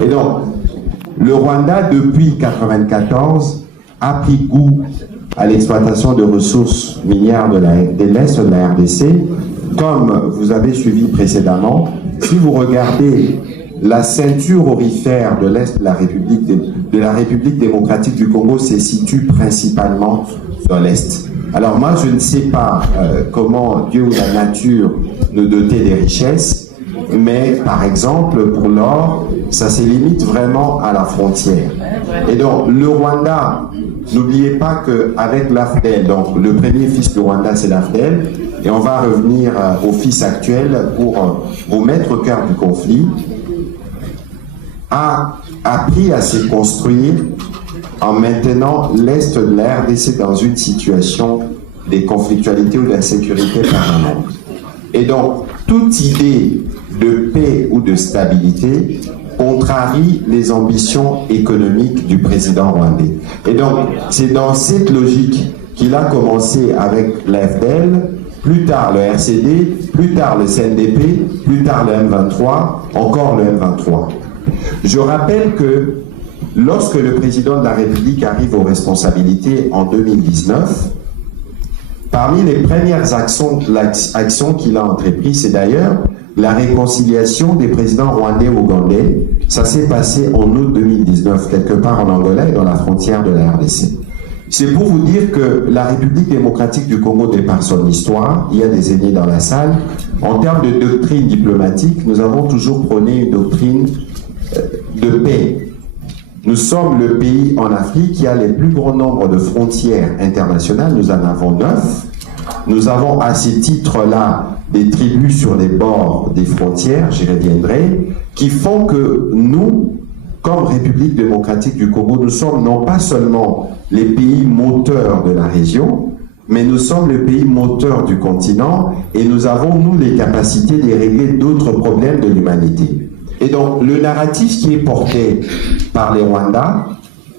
Et donc, le Rwanda, depuis 1994, a pris goût à l'exploitation de ressources minières de l'Est de la RDC. Comme vous avez suivi précédemment, si vous regardez la ceinture aurifère de l'Est de la République démocratique du Congo se situe principalement dans l'Est. Alors moi, je ne sais pas comment Dieu ou la nature nous dotait des richesses, mais par exemple, pour l'or, ça se limite vraiment à la frontière. Et donc, le Rwanda, n'oubliez pas qu'avec l'AFDEL, donc le premier fils du Rwanda, c'est l'AFDEL, et on va revenir au fils actuel pour vous mettre au cœur du conflit, a appris à se construire en maintenant l'Est de la RDC dans une situation de conflictualité ou d'insécurité permanente. Et donc, toute idée de paix ou de stabilité contrarie les ambitions économiques du président rwandais. Et donc, c'est dans cette logique qu'il a commencé avec l'AFDEL, plus tard le RCD, plus tard le CNDP, plus tard le M23, encore le M23. Je rappelle que lorsque le président de la République arrive aux responsabilités en 2019, parmi les premières actions qu'il a entreprises, c'est d'ailleurs la réconciliation des présidents rwandais et ougandais. Ça s'est passé en août 2019, quelque part en Angola et dans la frontière de la RDC. C'est pour vous dire que la République démocratique du Congo, de par son histoire, il y a des aînés dans la salle, en termes de doctrine diplomatique, nous avons toujours prôné une doctrine de paix. Nous sommes le pays en Afrique qui a le plus grand nombre de frontières internationales. Nous en avons 9. Nous avons à ces titres-là des tribus sur les bords des frontières, j'y reviendrai, qui font que nous, comme République démocratique du Congo, nous sommes non pas seulement les pays moteurs de la région, mais nous sommes le pays moteur du continent et nous avons, nous, les capacités de régler d'autres problèmes de l'humanité. Et donc, le narratif qui est porté par les Rwandais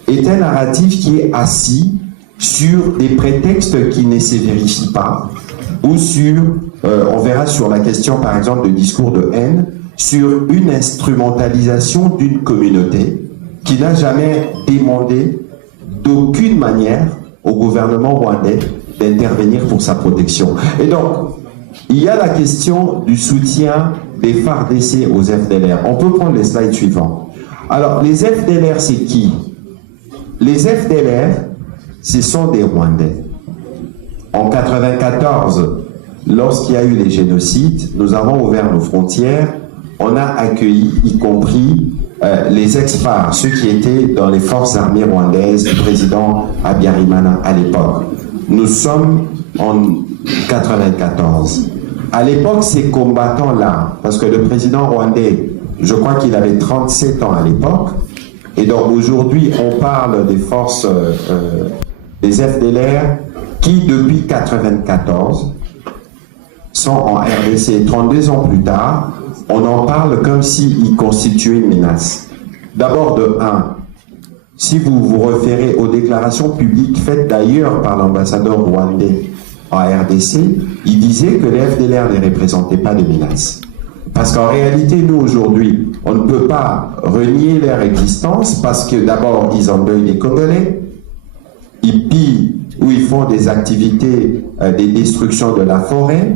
est un narratif qui est assis sur des prétextes qui ne se vérifient pas, ou sur, on verra sur la question, par exemple, de discours de haine, sur une instrumentalisation d'une communauté qui n'a jamais demandé d'aucune manière au gouvernement rwandais d'intervenir pour sa protection. Et donc, il y a la question du soutien des FARDC aux FDLR. On peut prendre les slides suivants. Alors, les FDLR, c'est qui? Les FDLR, ce sont des Rwandais. En 1994, lorsqu'il y a eu les génocides, nous avons ouvert nos frontières, on a accueilli, y compris les ex-FAR, ceux qui étaient dans les forces armées rwandaises du président Habyarimana à l'époque. Nous sommes en 1994. À l'époque, ces combattants-là, parce que le président rwandais, je crois qu'il avait 37 ans à l'époque, et donc aujourd'hui, on parle des forces des FDLR qui, depuis 1994, sont en RDC. 32 ans plus tard, on en parle comme s'ils constituaient une menace. D'abord, de 1, si vous vous référez aux déclarations publiques faites d'ailleurs par l'ambassadeur rwandais en RDC, il disait que les FDLR ne représentaient pas de menace. Parce qu'en réalité, nous, aujourd'hui, on ne peut pas renier leur existence parce que d'abord, ils endeuillent les Congolais, ils pillent ou ils font des activités, des destructions de la forêt,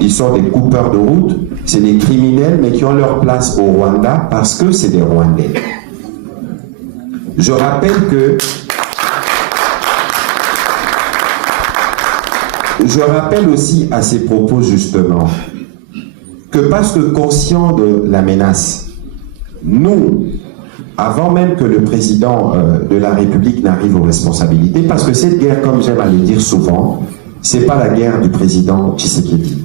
ils sont des coupeurs de route, c'est des criminels, mais qui ont leur place au Rwanda parce que c'est des Rwandais. Je rappelle aussi à ces propos justement que parce que conscient de la menace, nous, avant même que le président de la République n'arrive aux responsabilités, parce que cette guerre, comme j'aime à le dire souvent, c'est pas la guerre du président Tshisekedi.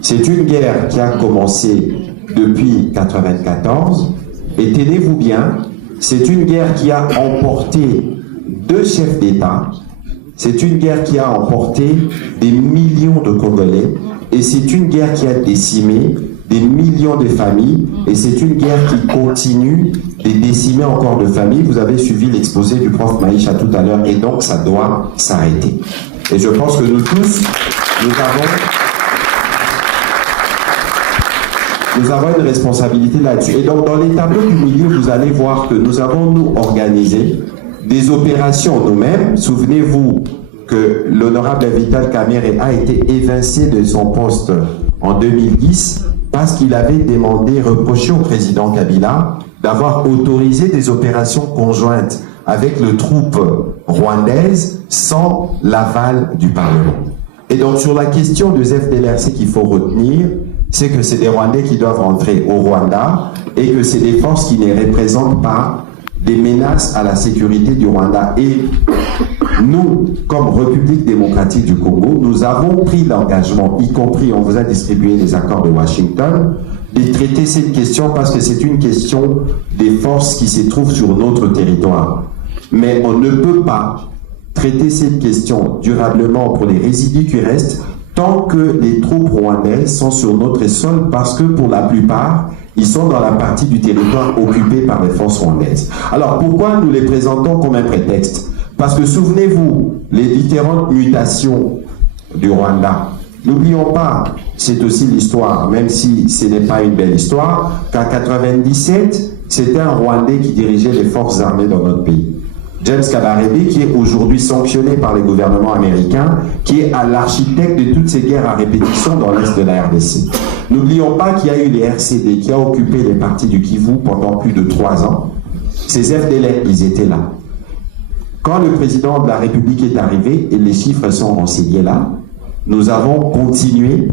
C'est une guerre qui a commencé depuis 1994, et tenez-vous bien, c'est une guerre qui a emporté 2 chefs d'État, c'est une guerre qui a emporté des millions de Congolais, et c'est une guerre qui a décimé des millions de familles, et c'est une guerre qui continue de décimer encore de familles. Vous avez suivi l'exposé du prof Maïcha tout à l'heure, et donc ça doit s'arrêter. Et je pense que nous tous, nous avons Nous avons une responsabilité là-dessus. Et donc, dans les tableaux du milieu, vous allez voir que nous avons, nous, organisé des opérations nous-mêmes. Souvenez-vous que l'honorable Vital Kamerhe a été évincé de son poste en 2010 parce qu'il avait demandé, reproché au président Kabila d'avoir autorisé des opérations conjointes avec les troupes rwandaises sans l'aval du Parlement. Et donc, sur la question des FDLR, qu'il faut retenir, c'est que c'est des Rwandais qui doivent rentrer au Rwanda et que c'est des forces qui ne représentent pas des menaces à la sécurité du Rwanda. Et nous, comme République démocratique du Congo, nous avons pris l'engagement, y compris, on vous a distribué les accords de Washington, de traiter cette question parce que c'est une question des forces qui se trouvent sur notre territoire. Mais on ne peut pas traiter cette question durablement pour les résidus qui restent tant que les troupes rwandaises sont sur notre sol, parce que pour la plupart, ils sont dans la partie du territoire occupée par les forces rwandaises. Alors pourquoi nous les présentons comme un prétexte? Parce que souvenez-vous, les différentes mutations du Rwanda, n'oublions pas, c'est aussi l'histoire, même si ce n'est pas une belle histoire, qu'en 1997, c'était un Rwandais qui dirigeait les forces armées dans notre pays. James Kabarebe, qui est aujourd'hui sanctionné par les gouvernements américains, qui est à l'architecte de toutes ces guerres à répétition dans l'est de la RDC. N'oublions pas qu'il y a eu les RCD qui a occupé les parties du Kivu pendant plus de 3 ans. Ces FDLR, ils étaient là. Quand le président de la République est arrivé, et les chiffres sont renseignés là, nous avons continué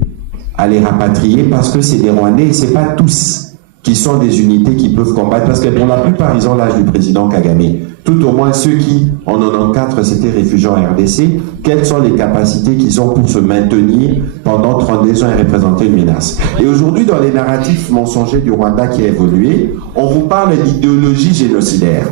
à les rapatrier parce que c'est des Rwandais et ce n'est pas tous qui sont des unités qui peuvent combattre, parce que pour la plupart, ils ont l'âge du président Kagame. Tout au moins ceux qui, en 94, s'étaient réfugiés en RDC, quelles sont les capacités qu'ils ont pour se maintenir pendant 32 ans et représenter une menace. Et aujourd'hui, dans les narratifs mensongers du Rwanda qui a évolué, on vous parle d'idéologie génocidaire.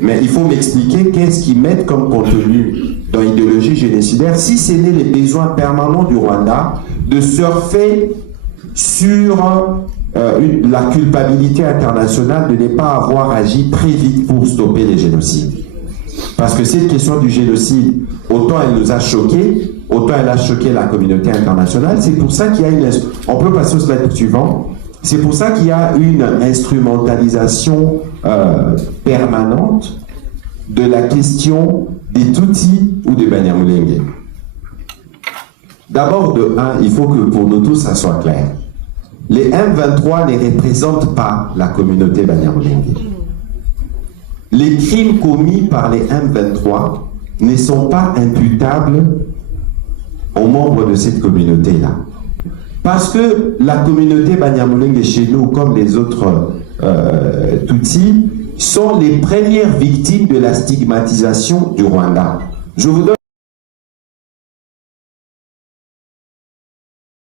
Mais il faut m'expliquer qu'est-ce qu'ils mettent comme contenu dans l'idéologie génocidaire, si ce n'est les besoins permanents du Rwanda de surfer sur la culpabilité internationale de ne pas avoir agi très vite pour stopper les génocides. Parce que cette question du génocide, autant elle nous a choqués, autant elle a choqué la communauté internationale. C'est pour ça qu'il y a une... On peut passer au slide suivant. C'est pour ça qu'il y a une instrumentalisation permanente de la question des Tutsis ou des Banyamulenge. D'abord, de un, il faut que pour nous tous, ça soit clair. Les M23 ne représentent pas la communauté Banyamulenge. Les crimes commis par les M23 ne sont pas imputables aux membres de cette communauté-là. Parce que la communauté Banyamulenge chez nous, comme les autres Tutsis, sont les premières victimes de la stigmatisation du Rwanda. Je vous donne